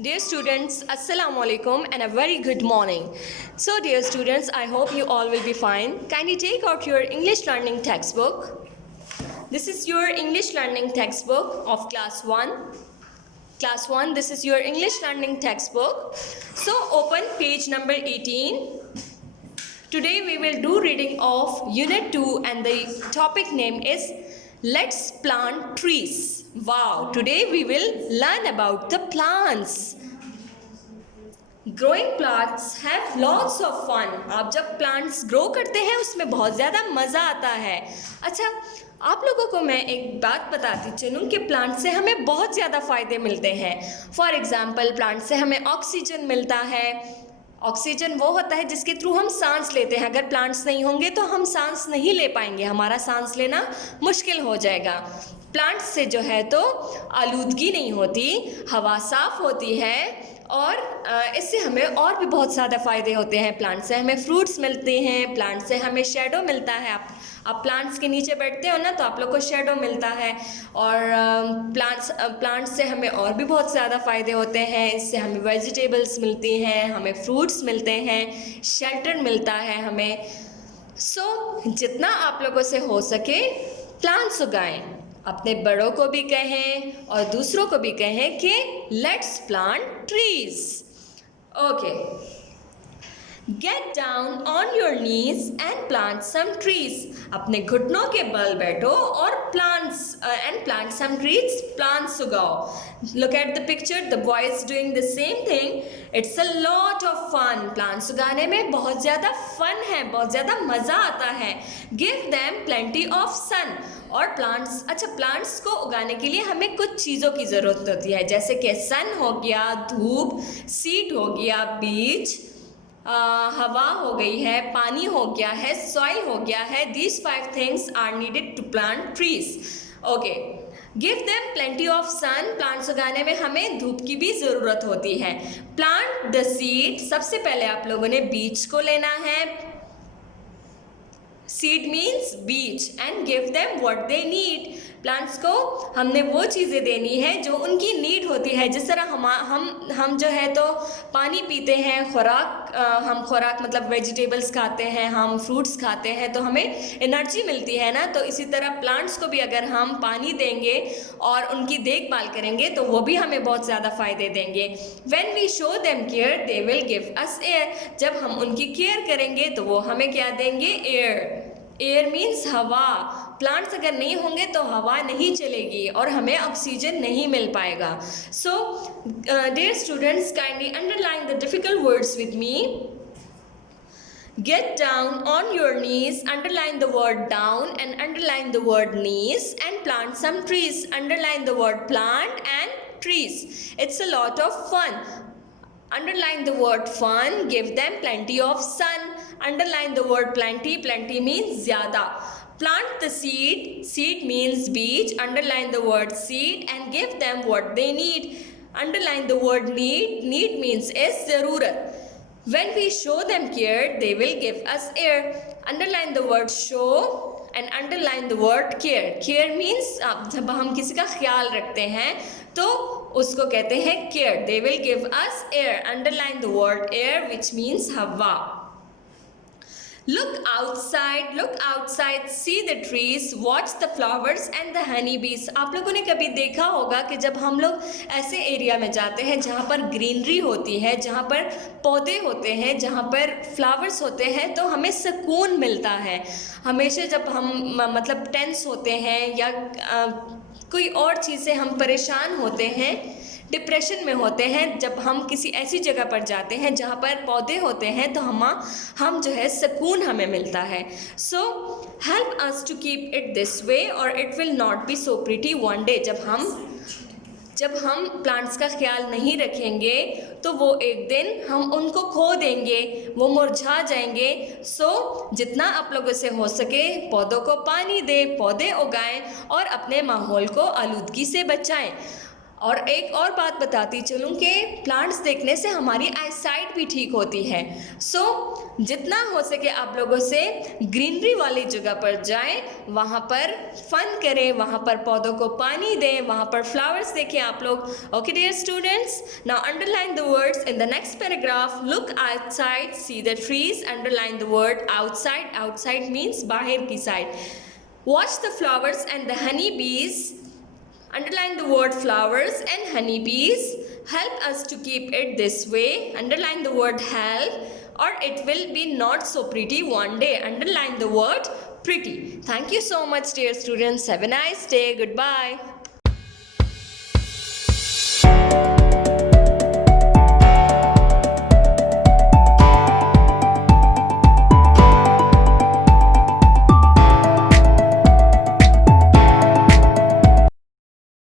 Dear students, Assalamu alaikum and a very good morning. So dear students, I hope you all will be fine. Kindly take out your English learning textbook. This is your English learning textbook of class 1. Class 1, this is your English learning textbook. So open page number 18. Today we will do reading of Unit 2 and the topic name is Let's Plant Trees. Wow, today we will learn about the plants. Growing plants have lots of fun. आप जब plants grow करते हैं उसमें बहुत ज़्यादा मज़ा आता है. अच्छा, आप लोगों को मैं एक बात बताती चलूँ कि प्लांट से हमें बहुत ज़्यादा फ़ायदे मिलते हैं. फॉर एग्ज़ाम्पल प्लांट से हमें ऑक्सीजन मिलता है. ऑक्सीजन वो होता है जिसके थ्रू हम सांस लेते हैं. अगर प्लांट्स नहीं होंगे तो हम सांस नहीं ले पाएंगे, हमारा सांस लेना मुश्किल हो जाएगा. प्लांट्स से जो है तो आलूदगी नहीं होती, हवा साफ होती है और इससे हमें और भी बहुत ज़्यादा फ़ायदे होते हैं. प्लांट से हमें फ्रूट्स मिलते हैं, प्लांट से हमें शेडो मिलता है. आप प्लांट्स के नीचे बैठते हो ना तो आप लोग को शेडो मिलता है. और प्लांट्स से हमें और भी बहुत ज़्यादा फ़ायदे होते हैं. इससे हमें वेजिटेबल्स मिलती हैं, हमें फ्रूट्स मिलते हैं, शेल्टर मिलता है हमें. सो जितना आप लोगों से हो सके प्लांट्स उगाएं. अपने बड़ों को भी कहें और दूसरों को भी कहें कि let's plant trees. Okay, get down on your knees and plant some trees. अपने घुटनों के बल बैठो और प्लांट सम ट्रीज, प्लांट्स उगाओ. Look at the picture, the boy is doing the same thing. It's a lot of fun. Plants उगाने में बहुत ज़्यादा फन है, बहुत ज़्यादा मज़ा आता है. गिव देम प्लेंटी ऑफ सन. और प्लांट्स को उगाने के लिए हमें कुछ चीज़ों की ज़रूरत होती है, जैसे कि सन हो गया, धूप, सीड हो गया, बीज, हवा हो गई है, पानी हो गया है, सॉइल हो गया है. These 5 things are needed to plant trees. Okay, give them plenty of sun. Plants उगाने में हमें धूप की भी ज़रूरत होती है. Plant the seed. सबसे पहले आप लोगों ने बीज को लेना है. सीड मीन्स बीज. And give them what they need. Plants को हमने वो चीज़ें देनी है जो उनकी नीड होती है. जिस तरह हम जो है तो पानी पीते हैं, हम खुराक मतलब वेजिटेबल्स खाते हैं, हम फ्रूट्स खाते हैं तो हमें एनर्जी मिलती है ना. तो इसी तरह प्लांट्स को भी अगर हम पानी देंगे और उनकी देखभाल करेंगे तो वो भी हमें बहुत ज़्यादा फ़ायदे देंगे. When we show them care they will give us air. जब हम उनकी केयर करेंगे तो वो हमें क्या देंगे? एयर. एयर मीन्स हवा. प्लांट्स अगर नहीं होंगे तो हवा नहीं चलेगी और हमें ऑक्सीजन नहीं मिल पाएगा. So dear students, kindly underline the difficult words with me. Get down on your knees, underline the word down and underline the word knees, and plant some trees. Underline the word plant and trees. It's a lot of fun. Underline the word fun. Give them plenty of sun. Underline the word plenty. Plenty means zyada. Plant the seed. Seed means beej. Underline the word seed and give them what they need. Underline the word need. Need means is zarurat. When we show them care, they will give us air. Underline the word show and underline the word care. Care means जब हम किसी का ख्याल रखते हैं तो उसको कहते हैं care. They will give us air. Underline the word air, which means हवा. Look outside, see the trees, watch the flowers and the honey bees. आप लोगों ने कभी देखा होगा कि जब हम लोग ऐसे एरिया में जाते हैं जहाँ पर ग्रीनरी होती है, जहाँ पर पौधे होते हैं, जहाँ पर फ्लावर्स होते हैं तो हमें सुकून मिलता है. हमेशा जब हम मतलब टेंस होते हैं या कोई और चीज़ से हम परेशान होते हैं, डिप्रेशन में होते हैं, जब हम किसी ऐसी जगह पर जाते हैं जहाँ पर पौधे होते हैं तो हम जो है सुकून हमें मिलता है. So help us to keep it this way और it will not be so pretty one day. जब हम प्लांट्स का ख्याल नहीं रखेंगे तो वो एक दिन हम उनको खो देंगे, वो मुरझा जाएंगे. सो जितना आप लोगों से हो सके पौधों को पानी दें, पौधे उगाएं और अपने माहौल को आलूदगी से बचाएं. और एक और बात बताती चलूँ कि प्लांट्स देखने से हमारी आईसाइट भी ठीक होती है। सो जितना हो सके आप लोगों से ग्रीनरी वाली जगह पर जाएं, वहाँ पर फन करें, वहाँ पर पौधों को पानी दें, वहाँ पर फ्लावर्स देखें आप लोग। Okay dear students, now underline the words in the next paragraph. Look outside, see the trees, underline the word outside. Outside means बाहर की side. Watch the flowers and the honey bees, underline the word flowers and honeybees help us to keep it this way. Underline the word help, or it will be not so pretty one day. Underline the word pretty. Thank you so much dear students. Have a nice day. Goodbye.